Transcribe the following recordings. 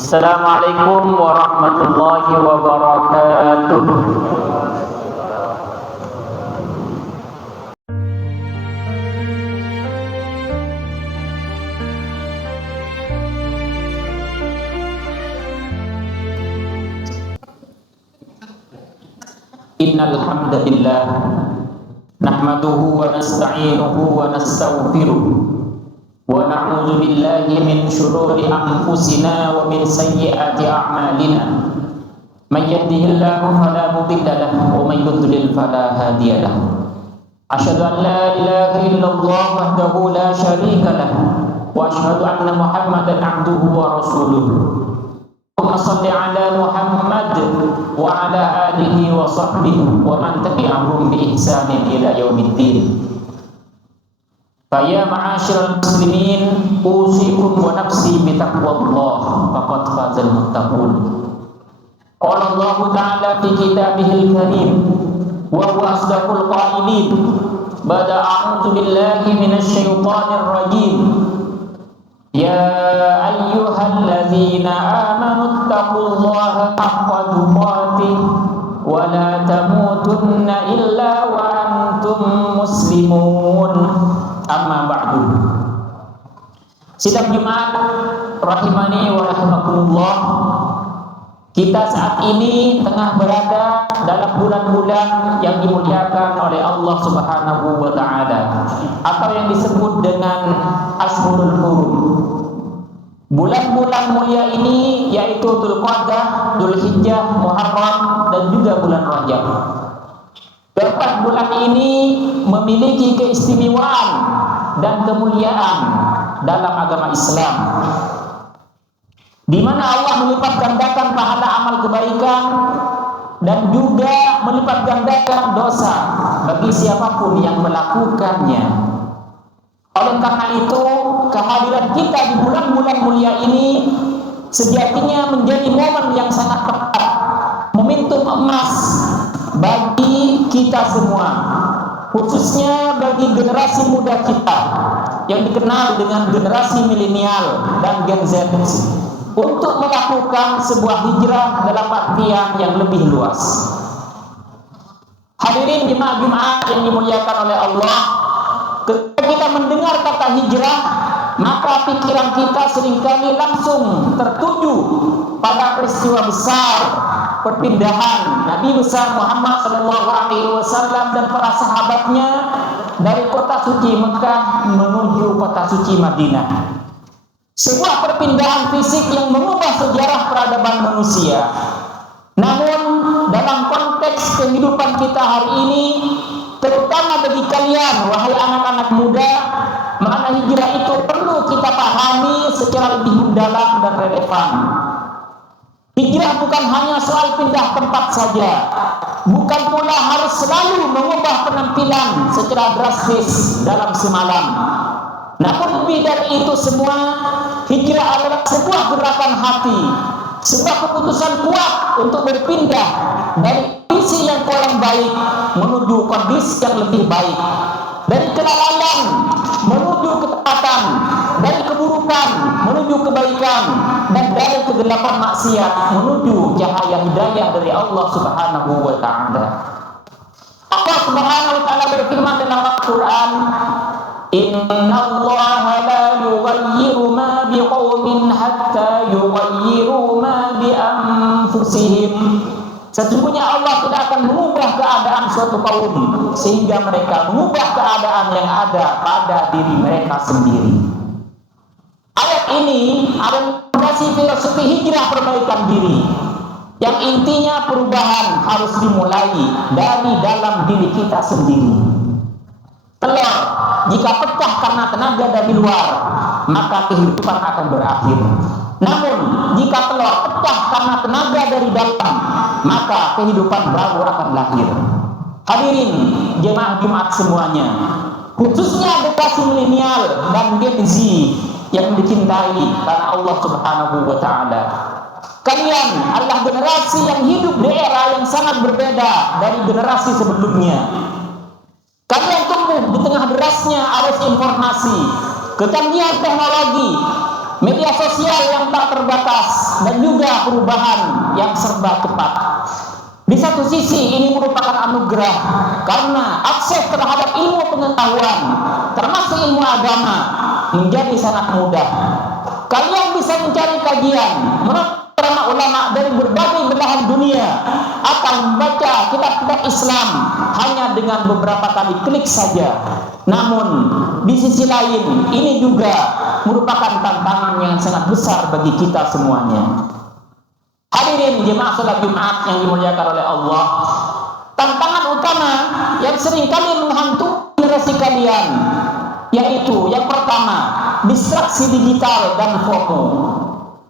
Assalamualaikum warahmatullahi wabarakatuh. Innal hamdalillah nahmaduhu wa nasta'inuhu wa nastaghfiruh wa na'udzu billahi min shururi anfusina wa min sayyiati a'malina. May yahdihillahu fala mudilla lahu wa may yudlil fala hadiya lahu. Asyhadu an la ilaha illallah wahdahu la syarika lahu wa asyhadu anna Muhammadan 'abduhu wa rasuluh. Allahumma shalli ala Muhammad wa ala alihi wa sahbihi wa man tabi'ahum bi ihsanin ila yaumiddin. Fa ya ma'asyiral muslimin, usikum wa nafsi bi taqwallah faqad fazal muttaqun. Qala Allah ta'ala fi kitabihil karim wa huwa asdaqul qailin. Bada a'udzu billahi minasy syaithanir rajim. Ya ayyuhalladzina amanu taqullaha haqqa tuqatih wa la tamutunna illa wa antum muslimun. Amma ba'du. Sidang Jumat rahimani wa rahimakumullah. Kita saat ini tengah berada dalam bulan-bulan yang dimuliakan oleh Allah Subhanahu wa taala, atau yang disebut dengan Ashhurul Hurum. Bulan-bulan mulia ini yaitu Dzulqa'dah, Dzulhijjah, Muharram dan juga bulan Rajab. Keempat bulan ini memiliki keistimewaan dan kemuliaan dalam agama Islam, di mana Allah melipat gandakan pahala amal kebaikan dan juga melipat gandakan dosa bagi siapapun yang melakukannya. Oleh karena itu, kehadiran kita di bulan-bulan mulia ini sejatinya menjadi momen yang sangat tepat, momentum emas bagi kita semua, khususnya bagi generasi muda kita yang dikenal dengan generasi milenial dan Gen Z, untuk melakukan sebuah hijrah dalam artian yang lebih luas. Hadirin jemaah yang dimuliakan oleh Allah, ketika kita mendengar kata hijrah, maka pikiran kita seringkali langsung tertuju pada peristiwa besar perpindahan Nabi besar Muhammad SAW dan para sahabatnya dari kota suci Mekah menuju kota suci Madinah. Sebuah perpindahan fisik yang mengubah sejarah peradaban manusia. Namun dalam konteks kehidupan kita hari ini, terutama bagi kalian wahai anak-anak muda, makna hijrah itu perlu kita pahami secara lebih mendalam dan relevan. Hijrah bukan hanya soal pindah tempat saja, bukan pula harus selalu mengubah penampilan secara drastis dalam semalam. Namun lebih dari itu semua, hijrah adalah sebuah gerakan hati, sebuah keputusan kuat untuk berpindah dari kondisi yang kurang baik menuju kondisi yang lebih baik, dari kelalaian menuju ketaatan, dari keburukan menuju kebaikan, dan dari kegelapan maksiat menuju cahaya hidayah dari Allah Subhanahu wa taala. Allah Subhanahu wa taala berfirman dalam Al-Qur'an, "Innallaha la yughayyiru ma biqaumin hatta yughayyiru ma bi anfusihim." Sesungguhnya Allah tidak akan mengubah keadaan suatu kaum sehingga mereka mengubah keadaan yang ada pada diri mereka sendiri. Ayat ini adalah fondasi filosofi hijrah perbaikan diri, yang intinya perubahan harus dimulai dari dalam diri kita sendiri. Telur jika pecah karena tenaga dari luar, maka kehidupan akan berakhir. Namun jika telur pecah karena tenaga dari dalam, maka kehidupan baru akan lahir. Hadirin jemaah Jumat semuanya, khususnya generasi milenial dan Gen Z yang dicintai karena Allah Subhanahu wa taala. Kalian adalah generasi yang hidup di era yang sangat berbeda dari generasi sebelumnya. Kalian tumbuh di tengah derasnya arus informasi, kecanggihan teknologi, media sosial yang tak terbatas, dan juga perubahan yang serba cepat. Di satu sisi ini merupakan anugerah karena akses terhadap ilmu pengetahuan termasuk ilmu agama menjadi sangat mudah. Kalian bisa mencari kajian menurut para ulama dari berbagai belahan dunia atau membaca kitab-kitab Islam hanya dengan beberapa kali klik saja. Namun di sisi lain ini juga merupakan tantangan yang sangat besar bagi kita semuanya. Hadirin jemaah salat Jumat yang dimuliakan oleh Allah, tantangan utama yang seringkali menghantui generasi kalian yaitu yang pertama, distraksi digital dan FOMO.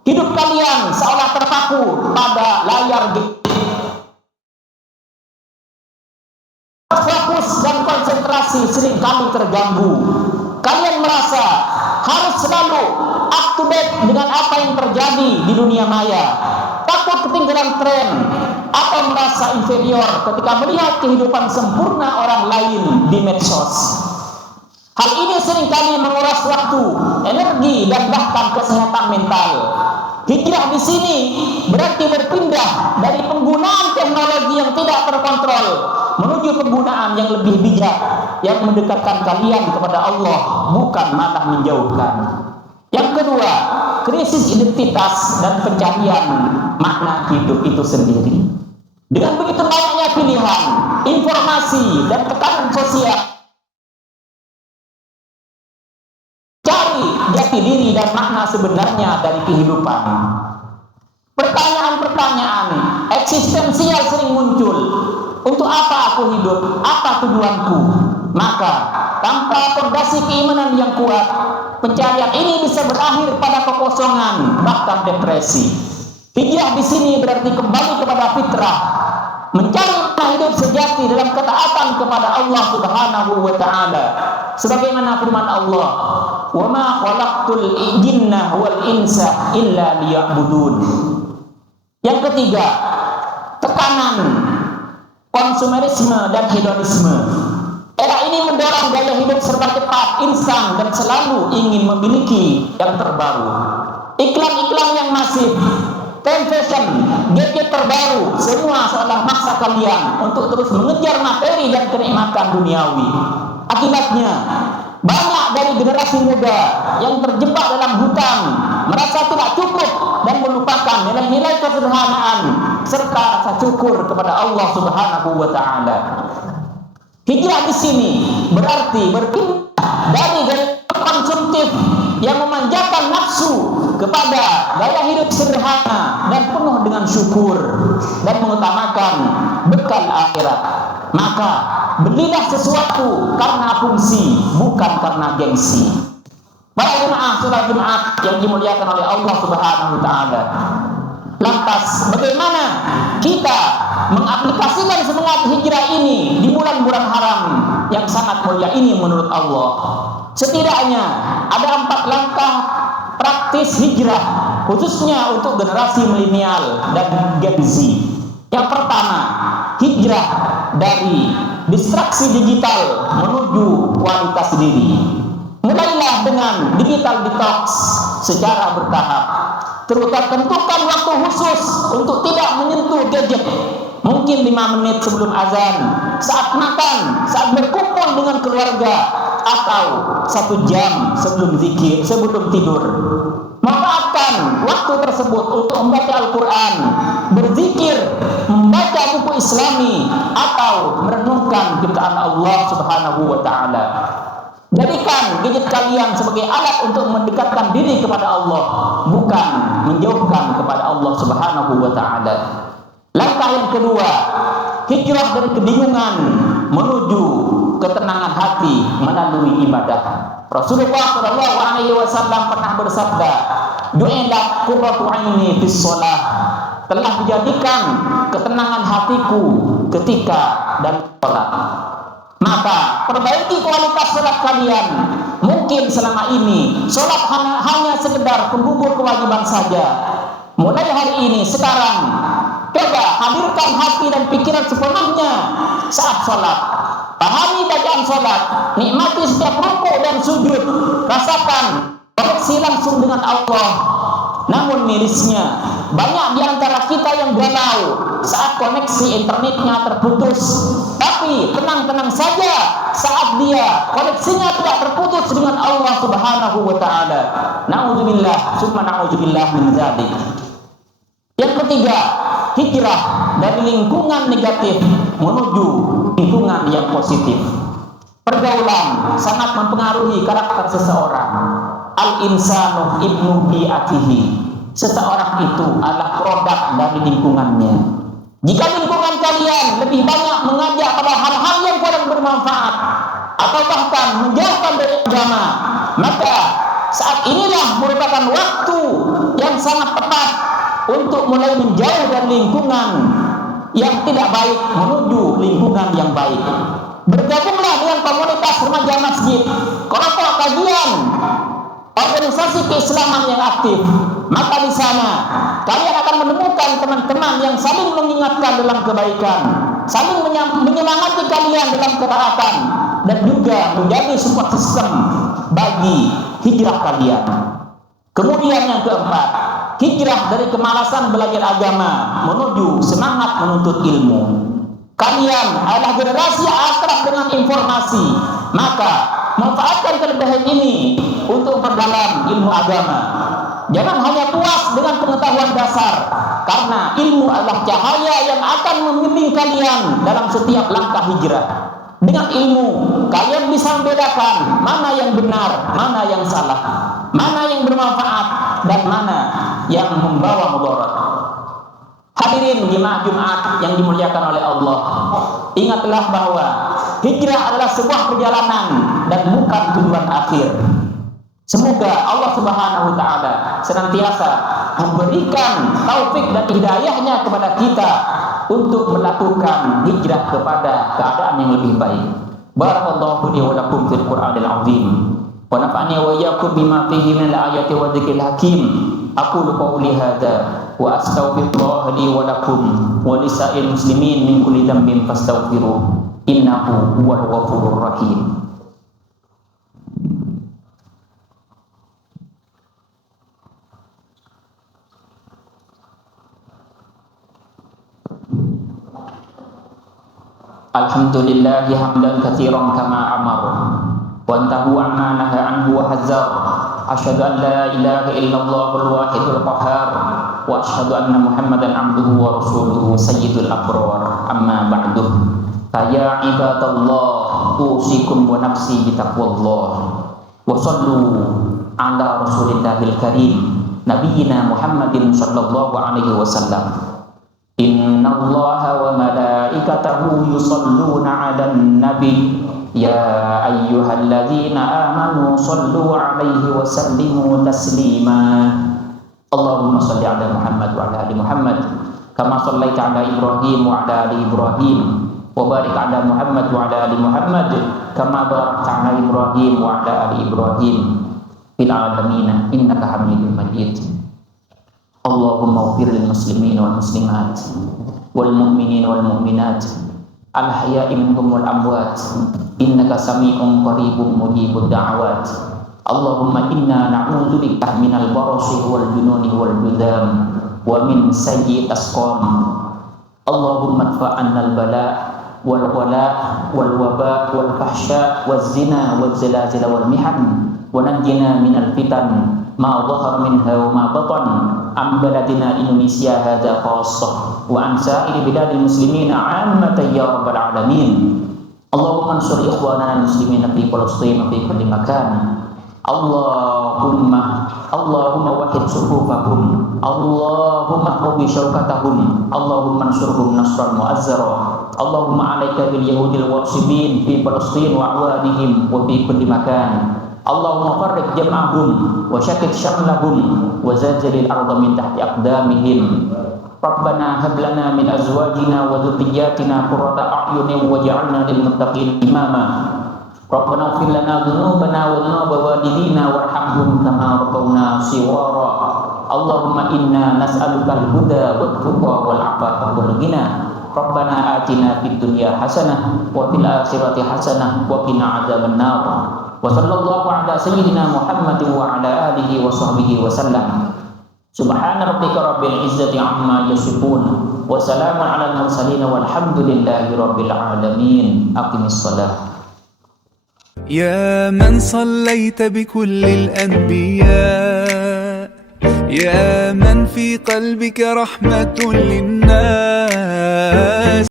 Hidup kalian seolah terpaku pada layar gadget. Fokus dan konsentrasi seringkali terganggu. Kalian merasa harus selalu up to date dengan apa yang terjadi di dunia maya, takut ketinggalan tren atau merasa inferior ketika melihat kehidupan sempurna orang lain di medsos. Hal ini seringkali menguras waktu, energi, dan bahkan kesehatan mental. Hijrah di sini berarti berpindah dari penggunaan teknologi yang tidak terkontrol menuju penggunaan yang lebih bijak, yang mendekatkan kalian kepada Allah, bukan malah menjauhkan. Yang kedua, krisis identitas dan pencarian makna hidup itu sendiri. Dengan begitu banyaknya pilihan, informasi, dan tekanan sosial, cari jati diri dan makna sebenarnya dari kehidupan. Pertanyaan-pertanyaan eksistensial sering muncul. Untuk apa aku hidup? Apa tujuanku? Maka tanpa fondasi keimanan yang kuat, pencarian ini bisa berakhir pada kekosongan, bahkan depresi. Hijrah di sini berarti kembali kepada fitrah, mencari makna hidup sejati dalam ketaatan kepada Allah Subhanahu wa taala. Sebagaimana firman Allah, "Wa ma khalaqtul jinna wal insa illa liya'budun." Yang ketiga, tekanan konsumerisme dan hedonisme. Era ini mendorong gaya hidup serba cepat, instan, dan selalu ingin memiliki yang terbaru. Iklan-iklan yang masif, trend fashion, gadget terbaru, semua seolah maksa kalian untuk terus mengejar materi dan kenikmatan duniawi. Akibatnya, banyak dari generasi muda yang terjebak dalam hutang, merasa tidak cukup dan melupakan nilai-nilai kesederhanaan serta rasa syukur kepada Allah Subhanahu wa taala. Hijrah di sini berarti berpindah dari gaya konsumtif yang memanjakan nafsu kepada gaya hidup sederhana dan penuh dengan syukur dan mengutamakan bekal akhirat. Maka belilah sesuatu karena fungsi, bukan karena gengsi. Para jemaah salat Jumat yang dimuliakan oleh Allah Subhanahu wa taala. Lantas bagaimana kita mengaplikasikan semangat hijrah ini di bulan-bulan haram yang sangat mulia ini menurut Allah? Setidaknya ada 4 langkah praktis hijrah khususnya untuk generasi milenial dan Gen Z. Yang pertama, hijrah dari distraksi digital menuju kualitas diri. Mulailah dengan digital detox secara bertahap. Tentukan waktu khusus untuk tidak menyentuh gadget. Mungkin 5 menit sebelum azan, saat makan, saat berkumpul dengan keluarga, atau 1 jam sebelum zikir, sebelum tidur. Manfaatkan waktu tersebut untuk membaca Al-Quran, berzikir, membaca buku Islami, atau merenungkan ciptaan Allah Subhanahu wa taala. Jadikan gadget kalian sebagai alat untuk mendekatkan diri kepada Allah, bukan menjauhkan kepada Allah Subhanahu wa taala. Langkah yang kedua, hijrah dari kebingungan menuju ketenangan hati melalui ibadah. Rasulullah sallallahu alaihi wasallam pernah bersabda, "Ju'ilat qurratu 'aini fis shalah." Telah dijadikan ketenangan hatiku ketika dan salat. Maka perbaiki kualitas salat kalian. Mungkin selama ini salat hanya sekedar penggugur kewajiban saja. Mulai hari ini, sekarang, coba hadirkan hati dan pikiran sepenuhnya saat salat. Pahami bacaan salat, nikmati setiap rukuk dan sujud, rasakan koneksi langsung dengan Allah. Namun mirisnya, banyak di antara kita yang galau saat koneksi internetnya terputus. Tapi tenang-tenang saja saat dia koneksinya tidak terputus dengan Allah Subhanahu wa taala. Nauzubillah, summa nauzubillah min dzalik. Yang ketiga, hijrah dari lingkungan negatif menuju lingkungan yang positif. Pergaulan sangat mempengaruhi karakter seseorang. Al-insanu ibnu bi'atihi. Seseorang itu adalah produk dari lingkungannya. Jika lingkungan kalian lebih banyak mengajak pada hal-hal yang kurang bermanfaat atau bahkan menjauhkan dari agama, maka saat inilah merupakan waktu yang sangat tepat untuk mulai menjauh dari lingkungan yang tidak baik menuju lingkungan yang baik. Bergabunglah dengan komunitas remaja masjid, kelompok kajian, organisasi keislaman yang aktif. Maka di sana kalian akan menemukan teman-teman yang saling mengingatkan dalam kebaikan, saling menyemangati kalian dalam ketaatan, dan juga menjadi support system bagi hijrah kalian. Kemudian yang keempat, hijrah dari kemalasan belajar agama menuju semangat menuntut ilmu. Kalian adalah generasi akrab dengan informasi, maka manfaatkan kelebihan ini untuk memperdalam ilmu agama. Jangan hanya puas dengan pengetahuan dasar, karena ilmu adalah cahaya yang akan membimbing kalian dalam setiap langkah hijrah. Dengan ilmu, kalian bisa membedakan mana yang benar, mana yang salah, mana yang bermanfaat, dan mana yang membawa mudarat. Hadirin jemaah Jumat yang dimuliakan oleh Allah, ingatlah bahwa hijrah adalah sebuah perjalanan dan bukan tujuan akhir. Semoga Allah Subhanahu wa taala senantiasa memberikan taufik dan hidayahnya kepada kita untuk melakukan hijrah kepada keadaan yang lebih baik. Barakallahu li wa lakum fil Qur'anil azim. Wa nafa'ani wa iyyakum bima fihi min al-ayati wa dzikril hakim. Aqulu qawli hadza wa astaghfirullah li wa lakum wa lisa'il muslimin min kulli dhanbin fastaghfiruh. Innahu huwal ghafurur rahim. Alhamdulillahi hamdan katsiran kama amar wa antahu amma naha anhu wa hazzar. Asyhadu an la ilaha illallahul wahidul qahhar wa asyhadu anna Muhammadan abduhu wa rasuluhu sayyidul abrar. Amma ba'du. Ya ibadallah, usikum wa nafsi bitaqwallah. Wa sallu ala rasulillahil karim nabiyina Muhammadin sallallahu alaihi wasallam. Innallaha wa malaikatahu yusalluna 'alan nabi ya ayyuhalladzina amanu sallu 'alaihi wa sallimu taslima. Allahumma shalli 'ala Muhammad wa 'ala ali Muhammad kama shallaita 'ala Ibrahim wa 'ala ali Ibrahim wa barik 'ala Muhammad wa 'ala ali Muhammad kama barakta 'ala Ibrahim wa 'ala ali Ibrahim fil 'alamin innaka Hamidum Majid. Allahumma ighfir lil muslimin wal muslimat wal mu'minin wal mu'minat al ahya'i minhum wal amwat innaka sami'un qaribun mujibud da'awat. Allahumma inna na'udzubika minal barasi wal jununi wal judam wa min sayyi'il asqam. Allahumma adfa'annal bala wal wala wal waba wal fahsya waz zina wal zilazil wal mihan wa najjina minal fitan ma dhahara minha wa ma batan am baladina Indonesia hadza khassah wa an sa'iri biladil muslimina 'ammatan ya rabbal alamin. Allahumma ansur ikhwanana muslimina fi Palestin wa fi kulli makan. Allahumma wahid sufufahum. Allahumma qawwi syawkatahum. Allahumma ansurhum nasran mu'azzara. Allahumma 'alaika bil yahudil wasibin fi Palestin wa awadihim wa fi kulli makan. Allahumma farriq jam'ahum wa syakit syamlahum wa zalzalil arda min tahti aqdamihim. Rabbana hab lana min azwajina wa dhurriyyatina qurrata a'yunin waj'alna lil muttaqin imama. Rabbana ighfir lana dhunubana wa dhunuba walidina warhamhum kama rabbawna shighara. Allahumma inna nas'aluka al-huda wat tuqa wal 'afafa wal ghina. Rabbana atina fid dunya hasanah wa fil akhirati hasanah wa qina adzabannar. Wa sallallahu ala sayyidina Muhammadin wa ala alihi wa sahbihi wa sallam. Subhana rabbika rabbil izzati amma yasifun wa salamun alal mursalin walhamdulillahi rabbil alamin. Aqimis shalah. يا من صليت بكل الأنبياء، يا من في قلبك رحمة للناس.